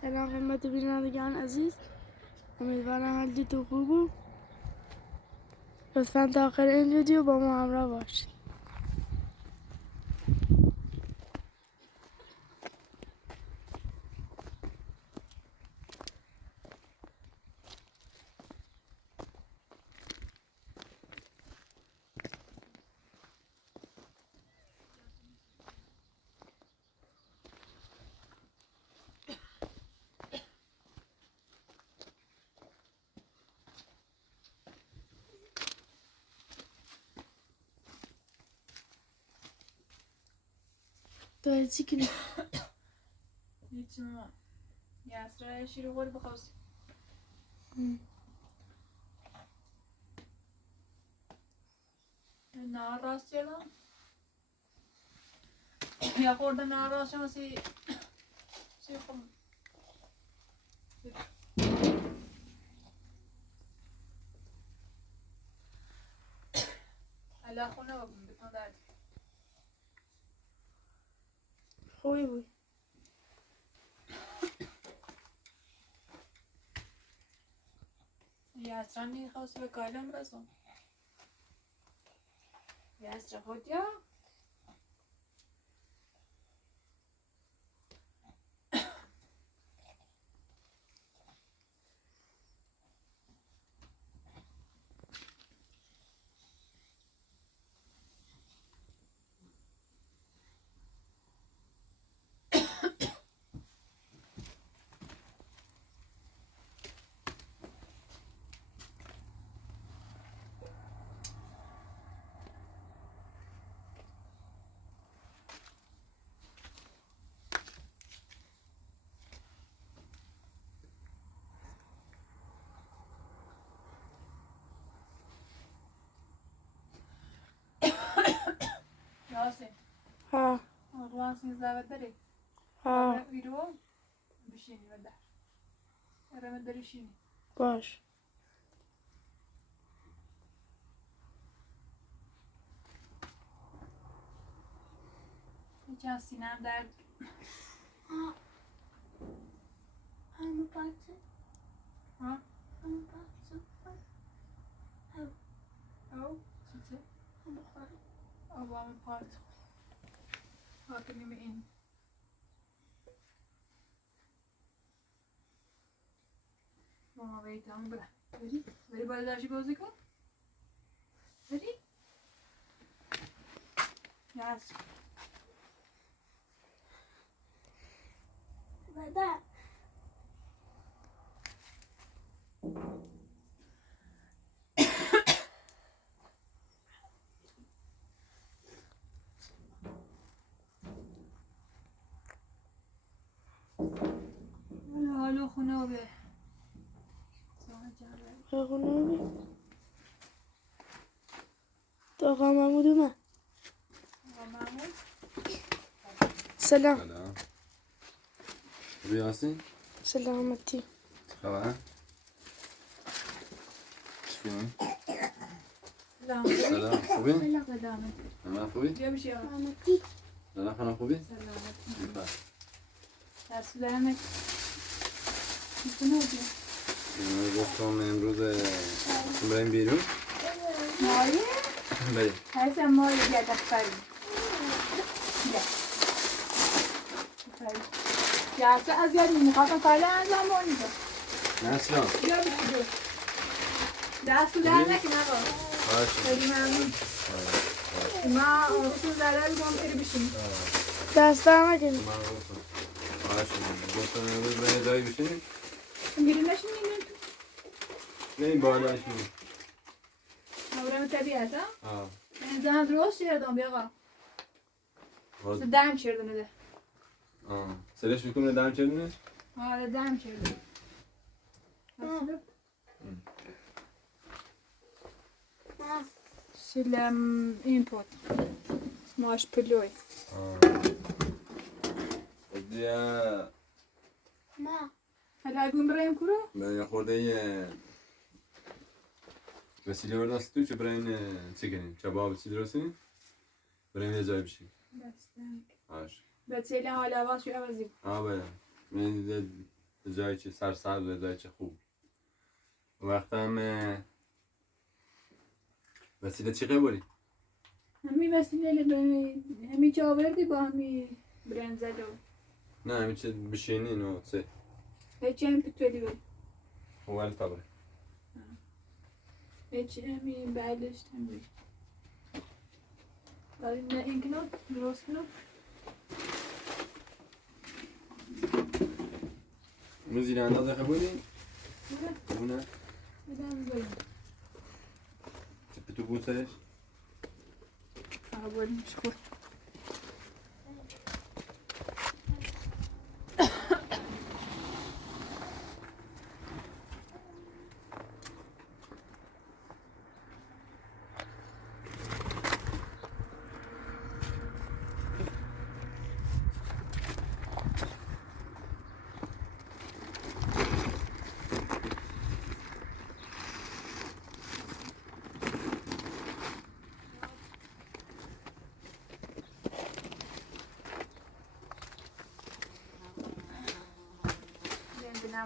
سلام خدمت بینندگان عزیز، امیدوارم حالتون خوب بود. لطفاً تا آخر این ویدیو با ما همراه باشید. تو چی کنی؟ هیچی ماما یاسر شیر غور بخواست نار راست یادم یا خورده نار راست شما سی خب الا خونه بکن بتون درد خوبی بود. یاسر میخواست به کایلم برسون یاسر خود یا یاسر ها روان سیزده داری ها ویرو بشینی و در ارم داری شینی باش. هیچ از سینم درد I'm about to. ها I'm about to. او چیزه I'm بخورم. او هم پارت حاکمیم این ماما بیت هم بره بری بالا داشتی بازی کن بری یاسر بعدا. حالا خونه به خونه تو آقا محمود اومد. سلام. سلام. خوبی یاسین؟ سلامتی. خبر؟ چی؟ سلام سلام. خوبی؟ سلامت من خوبی؟ بیا بشی آقا سلامتی. سلام خانم خوبی؟ سلامت بفرم. درس درمک میتونه بیا گفتم امروز بریم بیرون؟ مایی بریم. هر سه مایی بیا دفتری بیا دفتری یاسر از یاد میخواستم کارلا انجام بونیدم نسلان. بیا بشی دست درمک نقا باشه. خیلی ممنون ما اونتون ضرر بگم بری بشین دست در نکنی. من گفتم. باشه. گفتم امروز بریم جایی بشینیم؟ میریم نشین میریم بریم بالاش میریم. نورم طبیعت ها آه. زن درست شیردم بیا آقا باز- دم شیردم ده آه. سرش میکنه دم چرونه؟ آره دم شیردم شیلم این پود ماش پلوی بیا. ما. حالا اگه برایم کرو من یه خورده وسیله ورد است تو چه براین چی کنیم؟ چه باب چی درست کنیم؟ برایم یه جای بشیم. بستم باش. بتسیل حالا باز شو عوضی آه بله. من جایی که سرسبز، جایی که خوب. وقتا هم وسیله چی قبولی؟ همی وسیله همی چه آوردی با همی برنزل و نه همی چه بشینین و چه؟ هیچی هم پتولی بری اول طبعا هیچی همی بعدش هم بری داریم نه این کنو درست کنو اون زیر اندازه قبولی؟ بره اونه؟ بدم بریم چه پتو بود سرش؟ بریم شکر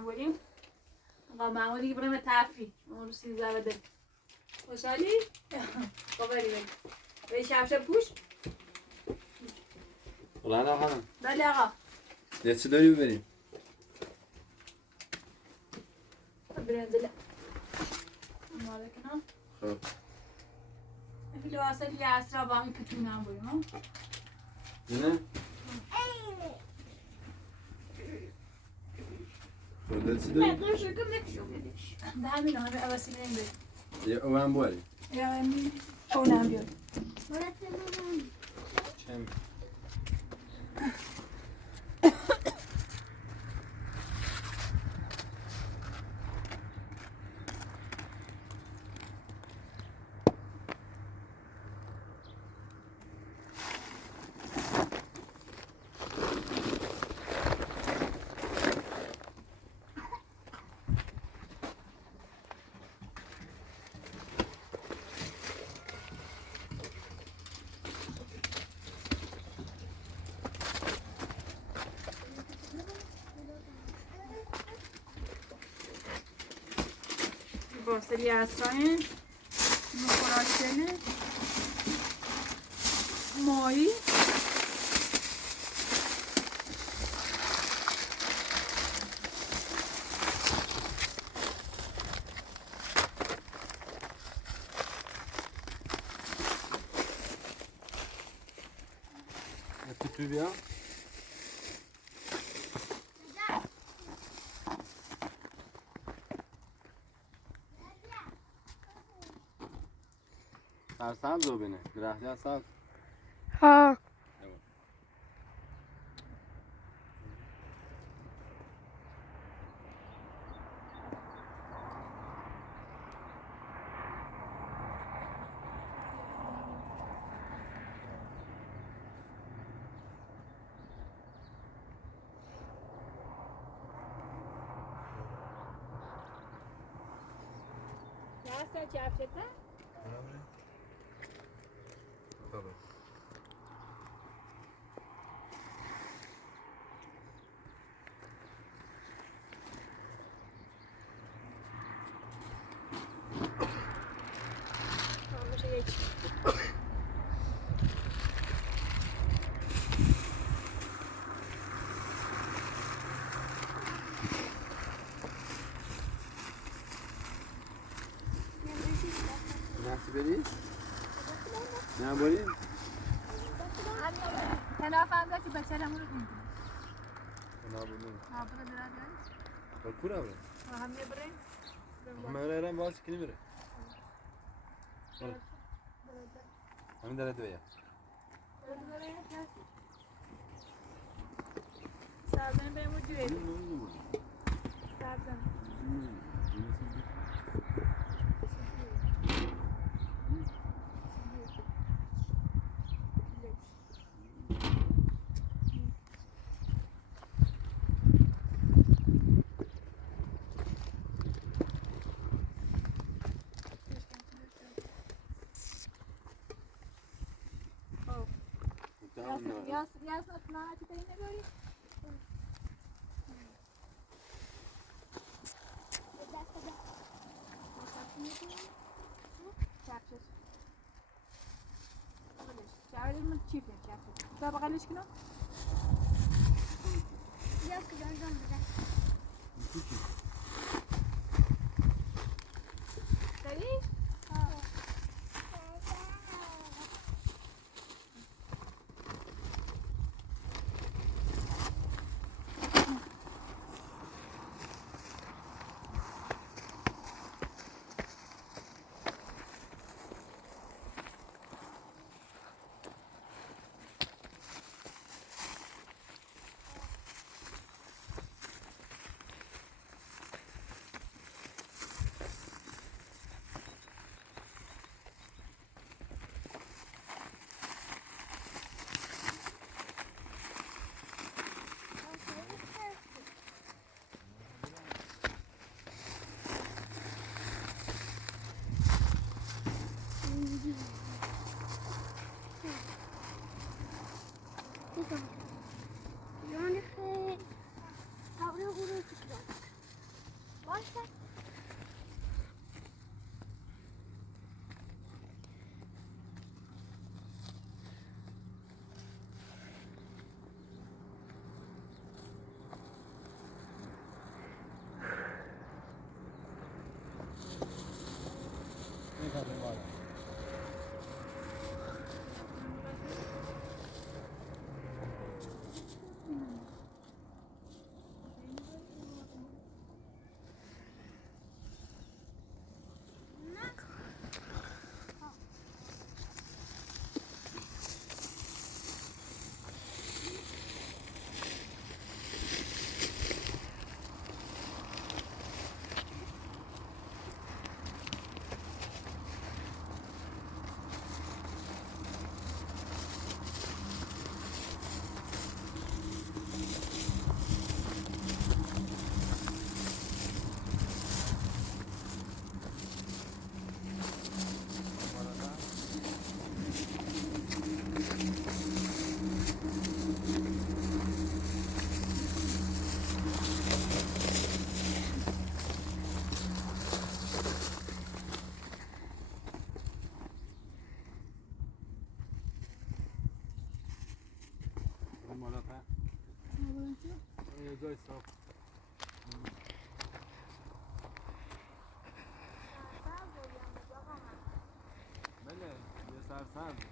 بریم آقا محمود دیگه بریم تفریح اون رو 13 بده خوشحالی؟ خب بریم به شب پوش قرآن خانم بله آقا یه چی داری ببریم؟ برنزله مالکنم خب این لباسا دیگه اسرا با همین پتون هم بریم ها نه؟ خب چی داری؟ ده همین همه عوضی نیم بریم یه او هم باری یا همین اون هم بیار چند؟ باسری اسرائیل مخوراکتنه مایی پتو بیا سرسبز رو بینه درختی از سبز ها دست جفته نفتی بری؟ نه بریم؟ تنها فهمده که بچه همون رو کنیم نه بریم برو درد با کورا بریم و هم یه بریم من رایرم باز کنی بره همین داره دویا سرزن بریم و جوید سرزن چپچش جوری من چی فکر چپچش تا بغلش کنم یا کدام دام بده داری؟ Yani tavrı buraya çıkıyor. Başla. جای صاف بله یه سرسبز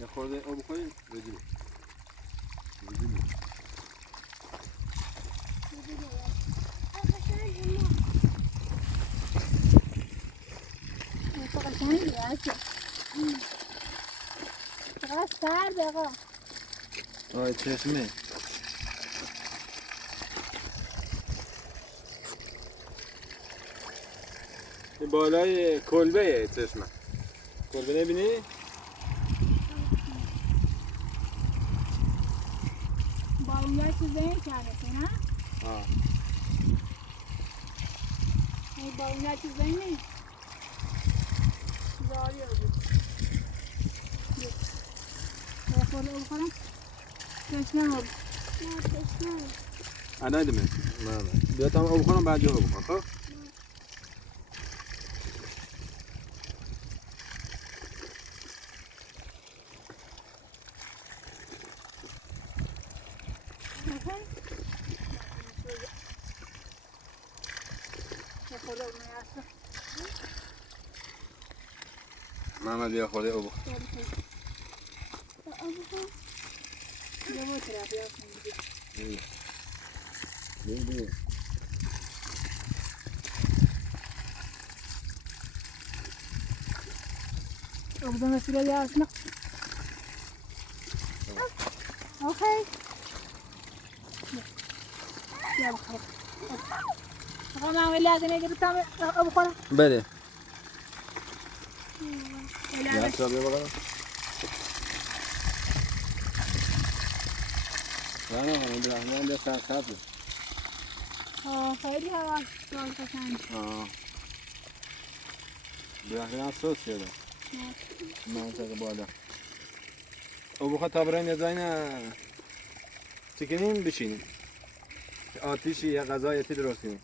یه خورده آب بخوریم بدیم چقدر سرد آقا آه چشمه این بالای کلبه چشمه کلبه نبینی؟ با اونجا چیزایی کرده نه؟ آه با اونجا چیزایی نیست زاری بود یه خورده بخورم تشنه بود نه تشنه ندیمه بیا تا آب بخورم بعد جا بخورم خب؟ محمد بیا خورده آب بخور بیا Oradan mesela yarısını. Okay. Gel bakalım. آقا من لازم گرفتم بخورم. بله. لازم. یا بیا بقیه. نه من درمان ده ساعت بود. خیلی هوا دار قشنگ. بیاین سوس شده. منطقه بالا. او بخواد تا برای نزاین چکنیم بشینیم. آتیشی یا غذای درست کنیم.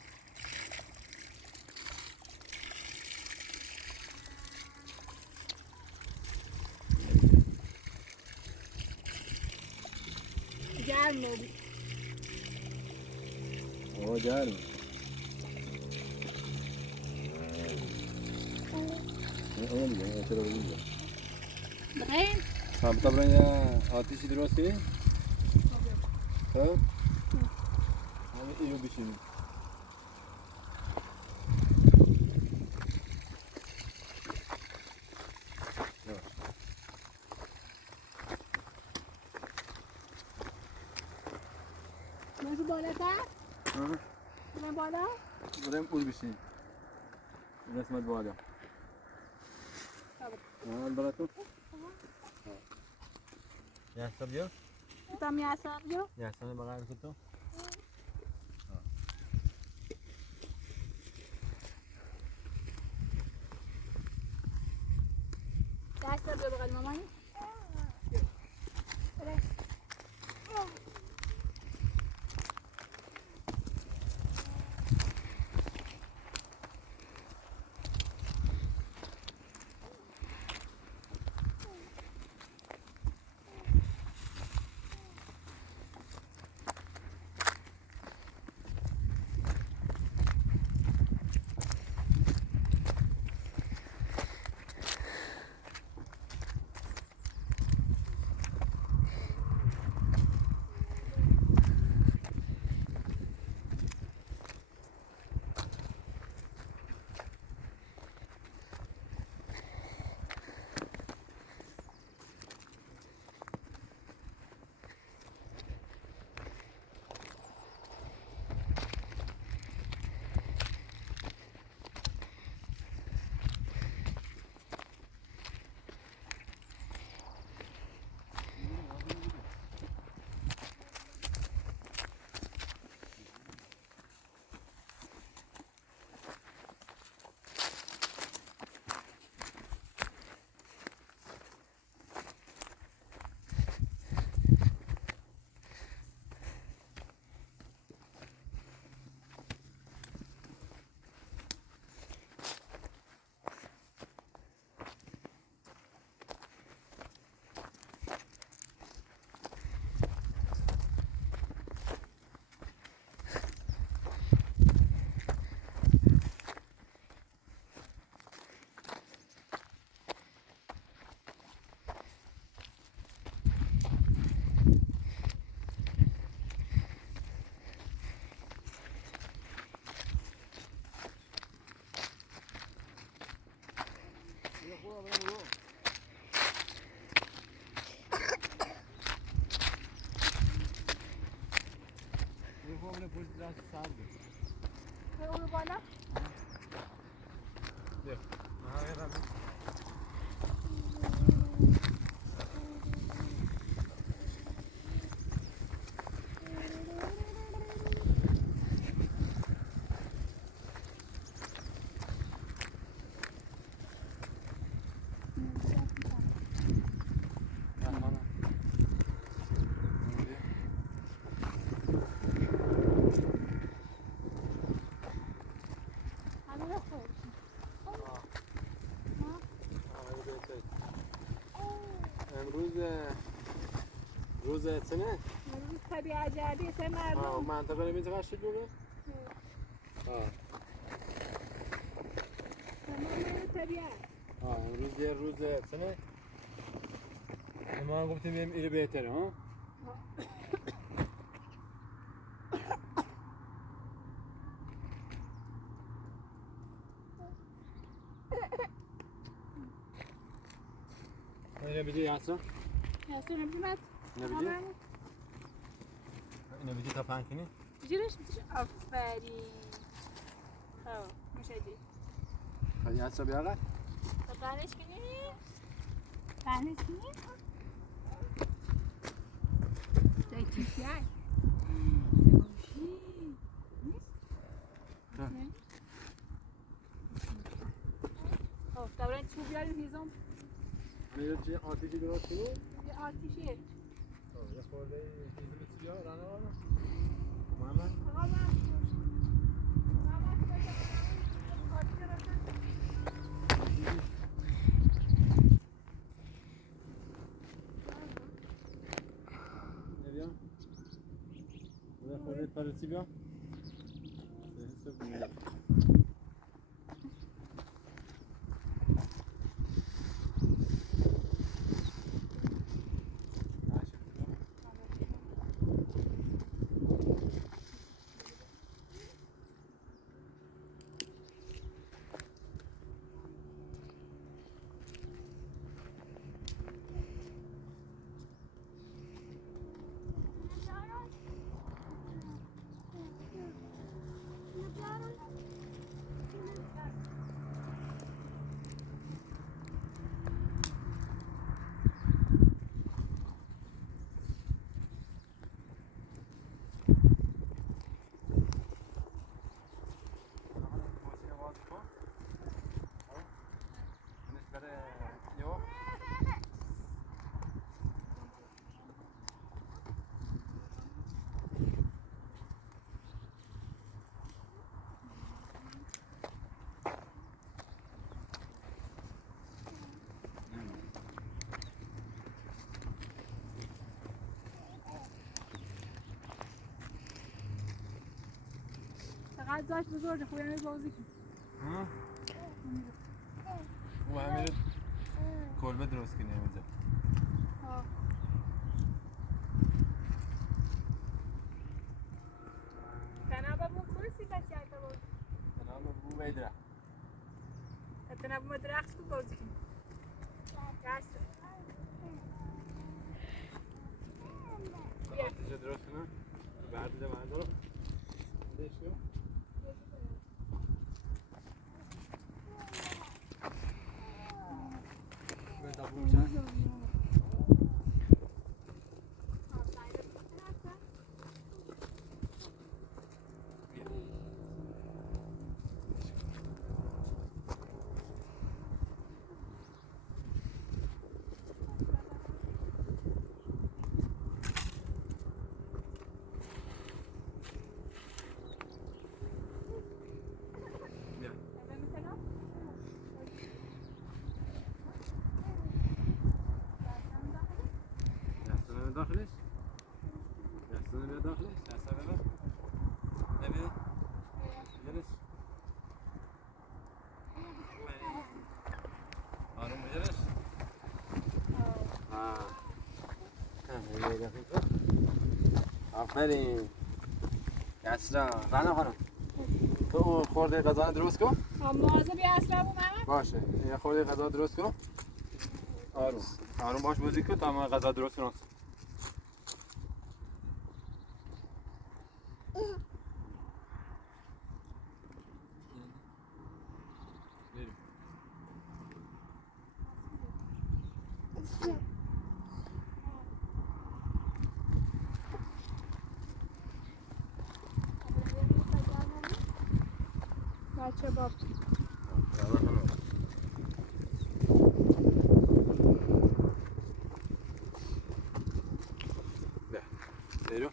گرم بود. اوه گرم. اون دیگه چرا بودی؟ بخیر. هم تا برای آتیشی درست کنیم. خب. همه اینو بشینیم. برو بالا تا؟ برو بالا؟ بریم اول بشینیم. قسمت بالا. برای تو؟ یاسر بیا. تام یاسر بیا. یاسر بغل تو. یاسر بیا بغل مامانی. برو بالا. روز سنه؟ روز طبیعت جدید مردم. منطقه نمیشه قشت دوره؟ تمام طبیعت. امروز یه روز سنه؟ ما هم گفتیم بیم ایره بهتره ها؟ اینه بیدی یاسر؟ یاسر نبیمت؟ نبیدی؟ اینه بیدی تا پنج کنی؟ بجیرش آفرین. ها مشدی خیلی از بیاره قهرش کنی قهرش کنی سیتیشای خب دوباره چی بیاریم هیزم میره چی آتیشی درست کنی؟ یه آتیشی یه خورده هیزم چی بیار رانه بارم؟ محمد؟ آقا Nereye? Buraya koyduğun parası bir al. Neyse bunu. چقدر داشت بزرگ خویم بازی کن او همین کلبه درست کنی همینجا تنابا بو کرسی بچه تا بود تنابا بو ویدره تنابا مدرخص تو بازی کن درست آتیشه درست کنم برده بردارم دیشو بدا بومشن داخلش دستانه بیا داخلش دستانه بیا نبید جلش آروم بجلش آفرین کسرا رانه خانم تو خورده غذا درست کن مواظب بیا اصلا بو ماما باشه یه خورده غذا درست کن آروم آروم باش بازی کن تا من غذا درست کنم بچه باب Serio?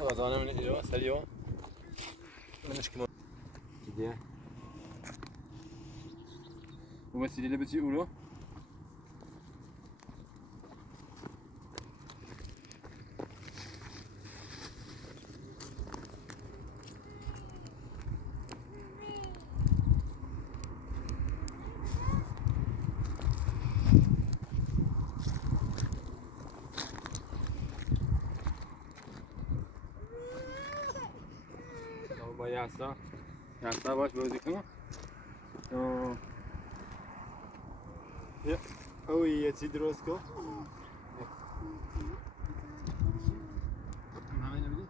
غذا من ایران سریع مشکل دیگه و وسیله بچی اورو با یاسا باش بازی کن او یه چی درست کن همه نمیدی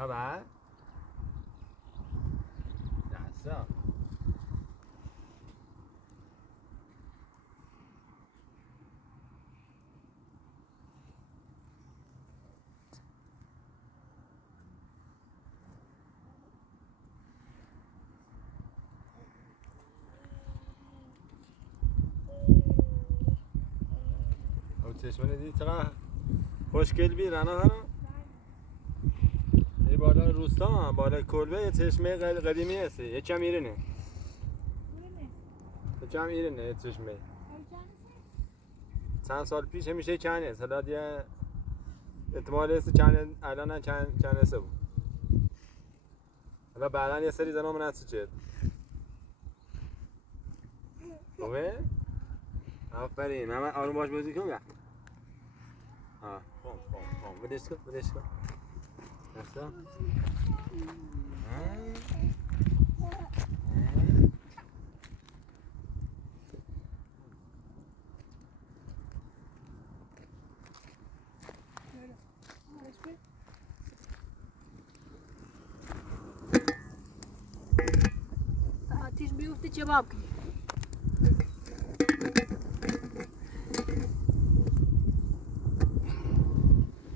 خبر؟ جذاب. او چشمانه دیدی چقدر خوشگل بیرن ها. ای بالا روستا بالا کلبه یه چشمه قدیمی هستی یکم ایرنه یکم ایرنه یه چشمه چند سال پیش همیشه چند هست حالا دیگه احتمال هست چند الان چند هسته بود حالا بعدا یه سری زنام نسی چید خوبه؟ آفرین همه آروم باش بازی کن گه ها خب بدش کن نسا آتیش بیفته کباب کنی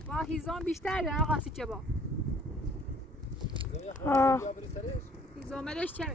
با هیزم بیشتر دارن آقا سی کباب هیزمش چه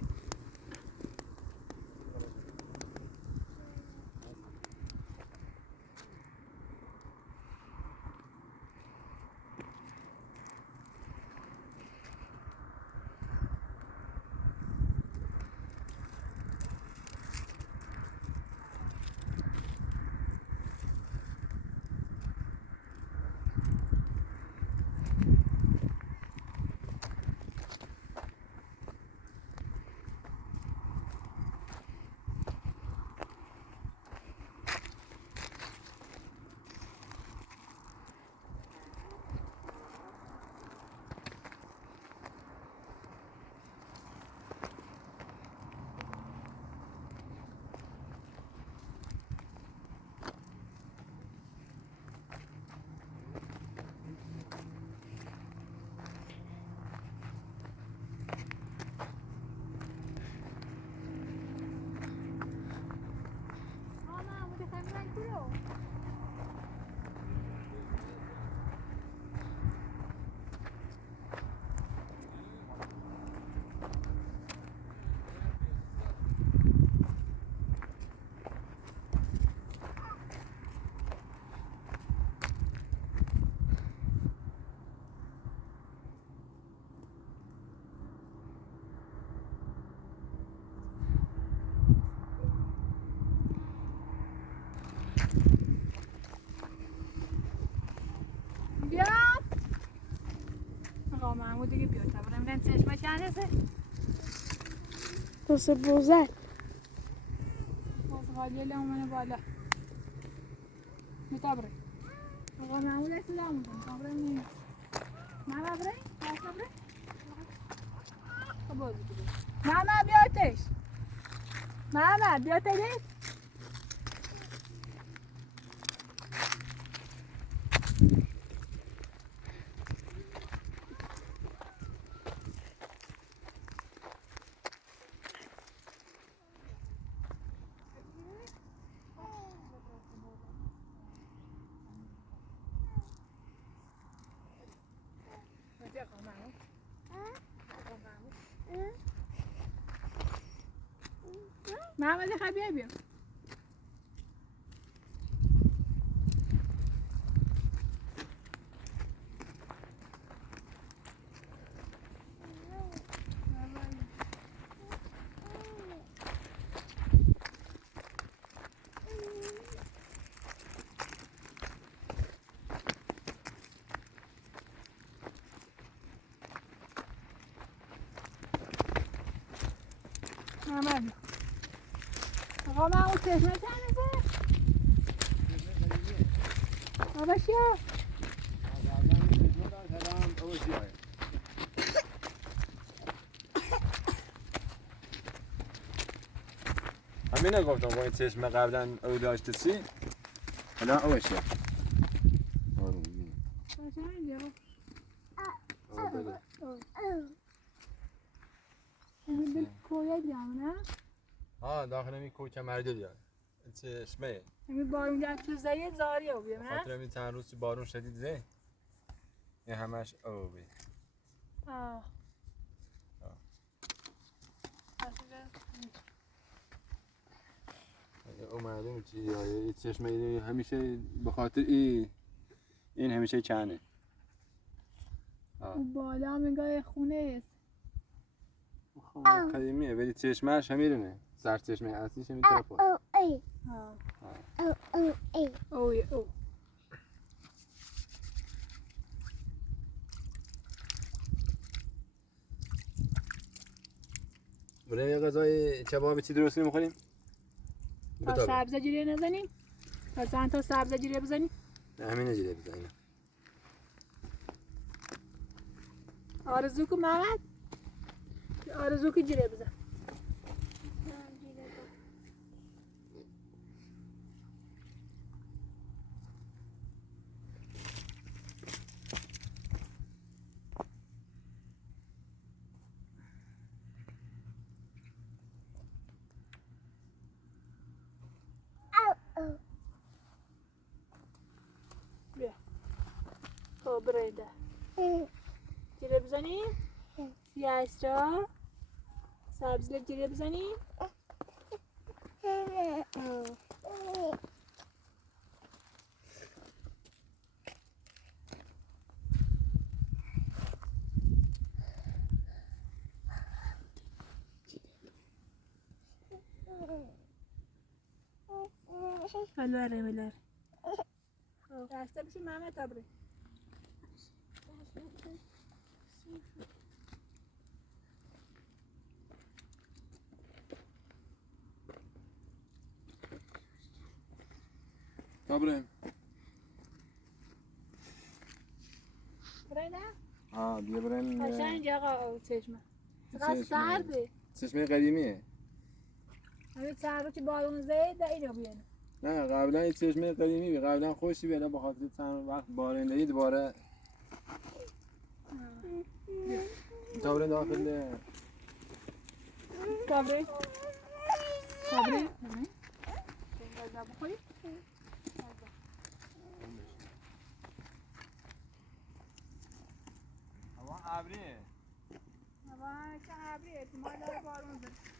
بیا آقا محمود دیگه بیاد تا برم چشمه چند هسته واسه بوزن باز غالیه اومنه بالا میتابره آقا محمود اسلام تابره نیم ماما بره باشه بره خب بازی کنه ماما بیاتش ماما بیاتش محمد خبیه بیا محمد آقا محمود چشمه چنده بابا شیا همینه گفتم با این چشمه قبلا او داشته چی؟ حالا اوشه آروم باشه اینجا همونه؟ داخل این کوچه مرده دیار چشمه همین بارون گرد تو زیه زاری او بیم خاطر همین چند روز بارون شدید زه این همش آبی اومدیم چی این چشمه همیشه به خاطر این همیشه چنه اون بالا هم نگاه خونه است. قدیمیه ولی چشمهش همیرونه سر چشمه اصلیش همین طرف او بریم یه غذای کباب چی درست می‌کنیم؟ تا سبزه جیره نزنیم؟ تا سبزه جیره بزنیم؟ همین جیره بزنیم آرزو کو محمد؟ آرزو که جیره بزن بیا خب برنده جیره بزنیم سیاهش را سبزی جیره بزنیم ملاره دسته بشو محمد تبره بریم برای نه؟ بیا بریم قشنگ آقا چشمه چقدر سرده چشمه قدیمیه همین چند رو که بارون زید در اینو بیانه نه قبلا این چشمه قدیمی بود قبلا خوشی بیانه به خاطر چند وقت بارندگی دوباره تا بریم داخل کابری غذا بخوری؟ هوا ابریه هوا که ابری احتمال داره بارون بده